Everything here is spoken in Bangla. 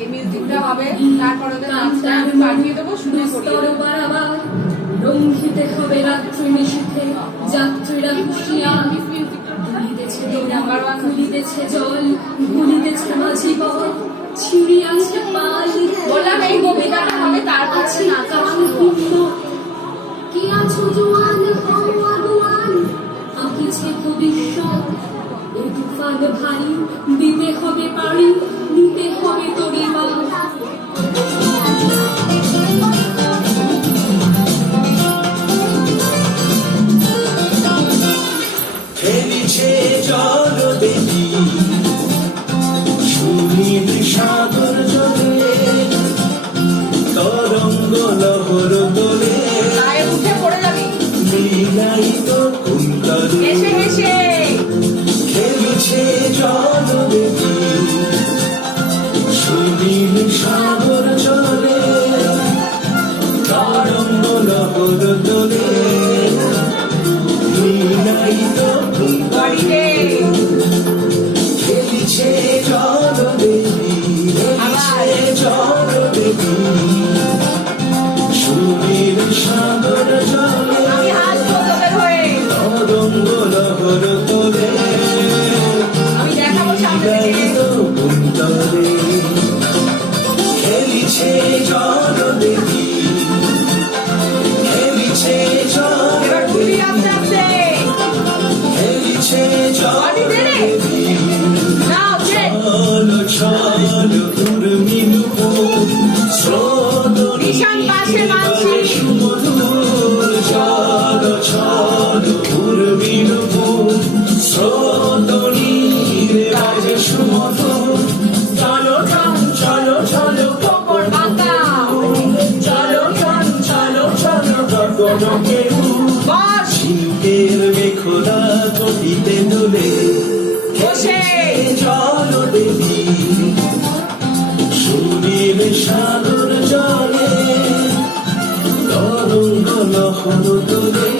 এই মিউজিকটা হবে, তারপরে ওদের নাচটা আমি পাঠিয়ে দেবো, শুনে করিয়ে দেবো। রঙ্গিতে হবে রাত্রি নিশীথে যাত্রীরা হুঁশিয়ার, ভুলিতেছে নাম্বার ওয়ান ভুলিতেছে জল, ভুলিতেছে মাঝি বল, ছিড়িয়াছে পাল, বললাম এই কবিতাটা হবে, তারপরে নাচা কি আছো জোয়ান হও আগুয়ান, আঁকিছে ভবিষ্যৎ এ তুফান ভাই, দিতে হবে পারি, নিতে হবে তরিমা। খেলিছে জল দেখি সুনীল সাগর জলে, তরঙ্গ লহর তোলে, গায়ে উঠে পড়ে যাবি লীলায়িত কুন্তলে। হেসে হেসে খেলিছে জল দেখি সুনীল সাগর জলে, তরঙ্গ লহর তোলে, লীলায়িত বাড়িতে খেলিছে জল দেখি, খেলিছে জল দেখি সুনীল সাগর জলে, আমি হাসবো তোদের হয়ে, তরঙ্গ লহর তোলে, আমি দেখাবো সামনে থেকে। লীলায়িত কুন্তলে। খেলিছে জল দেখি, খেলিছে জল এবার ঘুরি আস্তে আস্তে, খেলিছে জল দেখি, নাও চেক। চলো চলো উর্মিলু স্রোত ঈশান পাশে মানছি। সুমধুর, চলো চলো উর্মিলু স্রোত নীরে বাজে সুমধুর, চলো চল চলো চলো কোকর বাঁকা চলো চল চলো চলো গগনকে বস শিল্পের মেখলা কটিতে তোলে, বসে জল দেখি সুনীল সাগর জলে, তরঙ্গ লহর তোলে,